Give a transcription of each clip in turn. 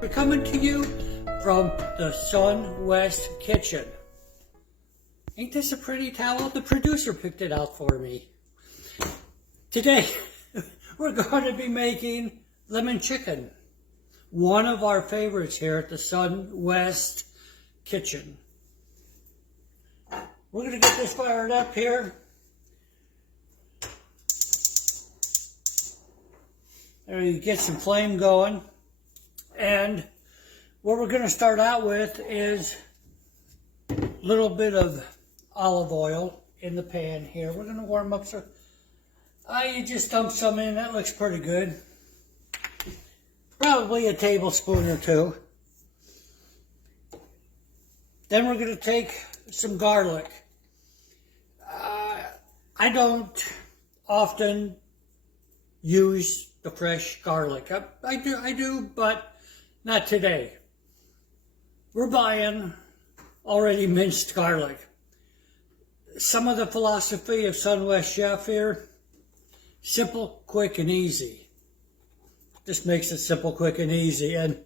We're coming to you from the Sunwest Kitchen. Ain't this a pretty towel? The producer picked it out for me. Today, we're going to be making lemon chicken. One of our favorites here at the Sunwest Kitchen. We're going to get this fired up here. There you get some flame going. And what we're going to start out with is a little bit of olive oil in the pan here. We're going to warm up some. You just dump some in. That looks pretty good. Probably a tablespoon or two. Then we're going to take some garlic. I don't often use the fresh garlic. I do, but not today. We're buying already minced garlic. Some of the philosophy of Sunwest Chef here, simple, quick, and easy. Just makes it simple, quick, and easy. And,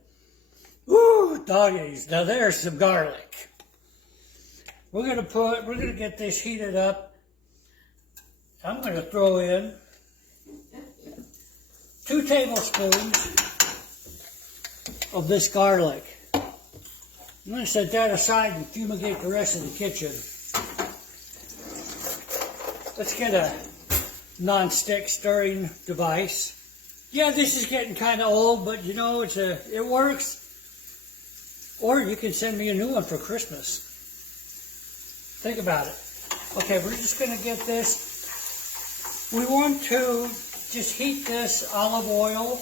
woo, doggies, now there's some garlic. We're gonna get this heated up. I'm gonna throw in 2 tablespoons of this garlic. I'm going to set that aside and fumigate the rest of the kitchen. Let's get a non-stick stirring device. Yeah, this is getting kind of old, but you know, it works. Or you can send me a new one for Christmas. Think about it. Okay, we're just going to get this. We want to just heat this olive oil.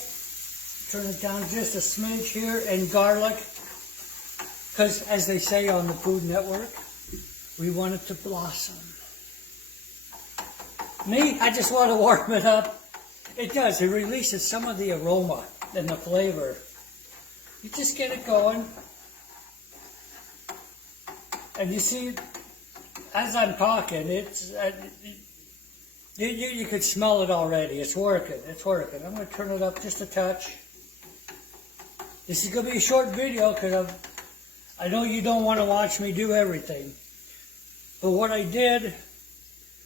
Turn it down just a smidge here, and garlic, because as they say on the Food Network, we want it to blossom. Me, I just want to warm it up. It does, it releases some of the aroma and the flavor. You just get it going. And you see, as I'm talking, you could smell it already. It's working, it's working. I'm going to turn it up just a touch. This is going to be a short video because I know you don't want to watch me do everything. But what I did,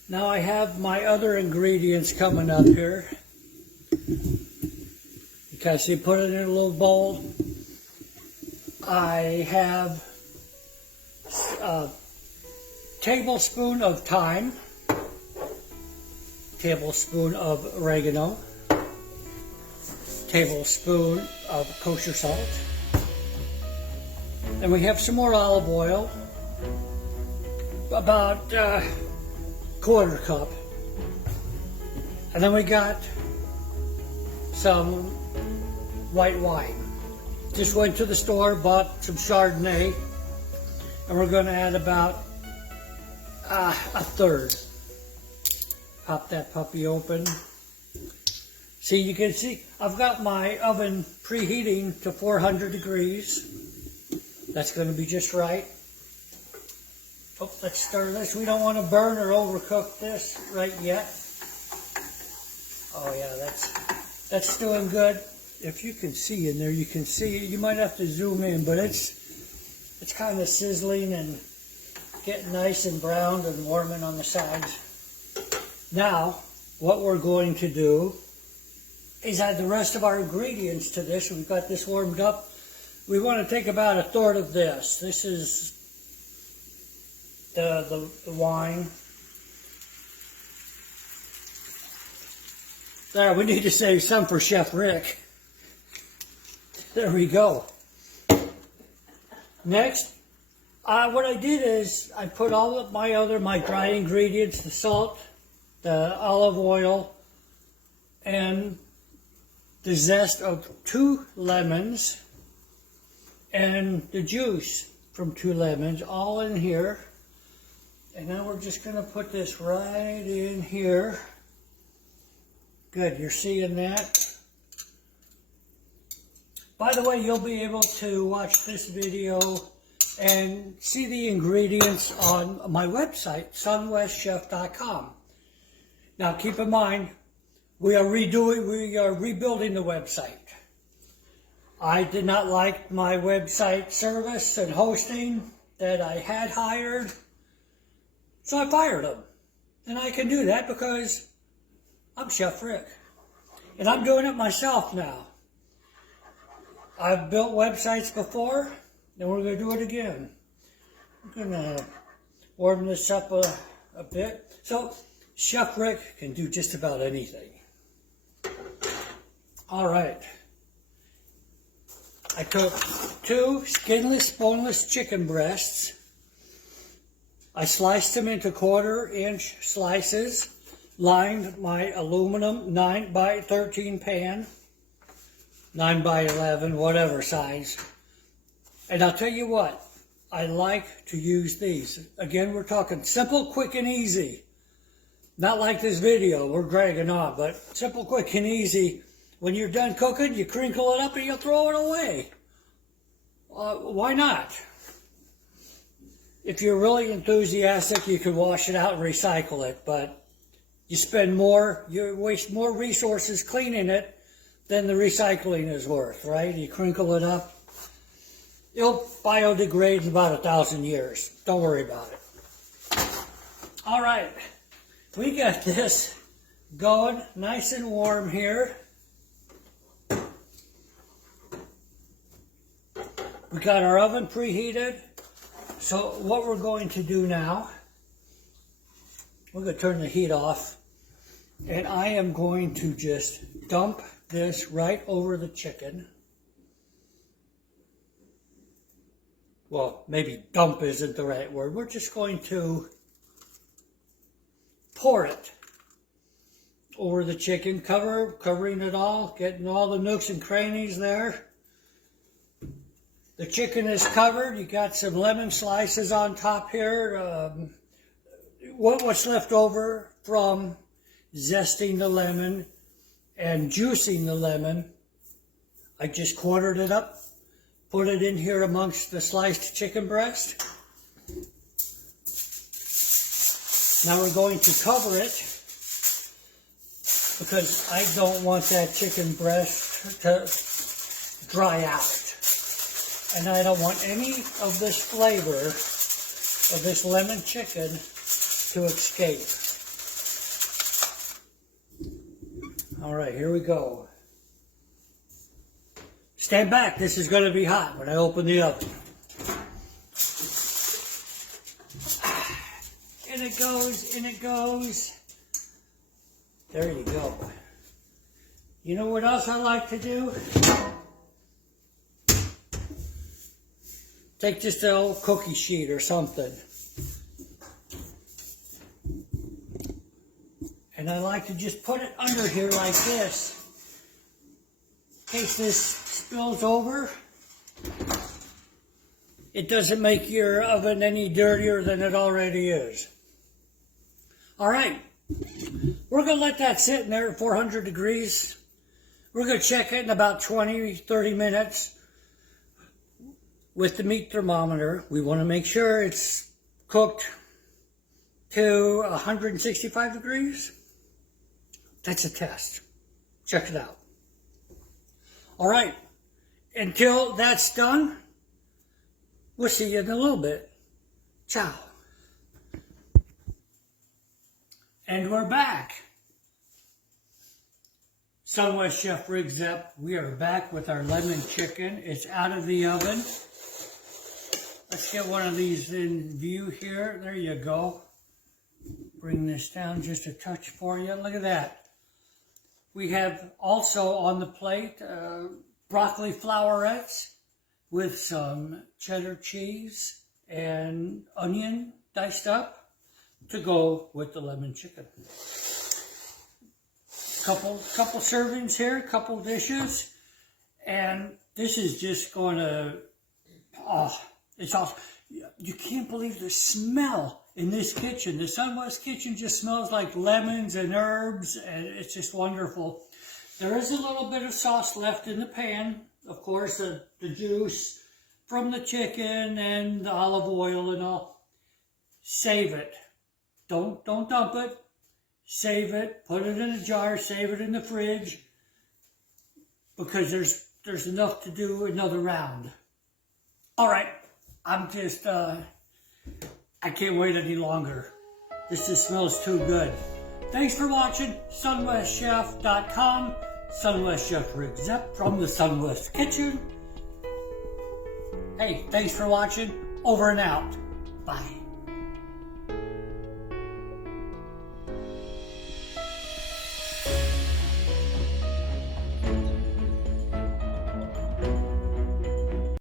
now I have my other ingredients coming up here. You can see, put it in a little bowl. I have a tablespoon of thyme, tablespoon of oregano, tablespoon of kosher salt. Then we have some more olive oil, about quarter cup. And then we got some white wine. Just went to the store, bought some Chardonnay, and we're going to add about a third. Pop that puppy open. See, you can see, I've got my oven preheating to 400 degrees. That's going to be just right. Oh, let's stir this. We don't want to burn or overcook this right yet. Oh yeah, that's doing good. If you can see in there, you can see, you might have to zoom in, but it's kind of sizzling and getting nice and browned and warming on the sides. Now, what we're going to do is add the rest of our ingredients to this. We've got this warmed up. We want to take about a third of this. This is the wine. There, we need to save some for Chef Rick. There we go. Next, what I did is I put all of my dry ingredients, the salt, the olive oil, and the zest of 2 lemons and the juice from 2 lemons all in here. And now we're just going to put this right in here. Good, you're seeing that. By the way, you'll be able to watch this video and see the ingredients on my website, sunwestchef.com. Now keep in mind, we are rebuilding the website. I did not like my website service and hosting that I had hired, so I fired them. And I can do that because I'm Chef Rick. And I'm doing it myself now. I've built websites before, and we're going to do it again. I'm going to warm this up a bit. So, Chef Rick can do just about anything. All right. I took 2 skinless, boneless chicken breasts. I sliced them into 1/4-inch slices, lined my aluminum 9x13 pan, 9x11, whatever size. And I'll tell you what, I like to use these. Again, we're talking simple, quick, and easy. Not like this video, we're dragging on, but simple, quick, and easy. When you're done cooking, you crinkle it up and you throw it away. Why not? If you're really enthusiastic, you can wash it out and recycle it, but you waste more resources cleaning it than the recycling is worth, right? You crinkle it up. It'll biodegrade in about 1,000 years. Don't worry about it. All right. We got this going nice and warm here. We got our oven preheated. So what we're going to do now, we're going to turn the heat off, and I am going to just dump this right over the chicken. Well, maybe dump isn't the right word. We're just going to pour it over the chicken, covering it all, getting all the nooks and crannies there. The chicken is covered. You got some lemon slices on top here. What's left over from zesting the lemon and juicing the lemon, I just quartered it up, put it in here amongst the sliced chicken breast. Now we're going to cover it because I don't want that chicken breast to dry out. And I don't want any of this flavor of this lemon chicken to escape. All right, here we go. Stand back, this is going to be hot when I open the oven. In it goes, in it goes. There you go. You know what else I like to do? Take just an old cookie sheet or something. And I like to just put it under here like this. In case this spills over, it doesn't make your oven any dirtier than it already is. All right, we're going to let that sit in there at 400 degrees. We're going to check it in about 20, 30 minutes. With the meat thermometer, we want to make sure it's cooked to 165 degrees. That's a test. Check it out. All right. Until that's done, we'll see you in a little bit. Ciao. And we're back. Sunwest Chef Rick Zepp. We are back with our lemon chicken. It's out of the oven. Let's get one of these in view here. There you go. Bring this down just a touch for you. Look at that. We have also on the plate broccoli flowerets with some cheddar cheese and onion diced up to go with the lemon chicken. Couple servings here, couple dishes, and this is just going to, it's awesome. You can't believe the smell in this kitchen. The Sunwest Kitchen just smells like lemons and herbs, and it's just wonderful. There is a little bit of sauce left in the pan. Of course, the juice from the chicken and the olive oil and all. Save it. Don't dump it. Save it. Put it in a jar. Save it in the fridge. Because there's there's enough to do another round. All right, I'm just, I can't wait any longer. This just smells too good. Thanks for watching, sunwestchef.com, Sunwest Chef Rick Zepp from the Sunwest Kitchen. Hey, thanks for watching. Over and out. Bye.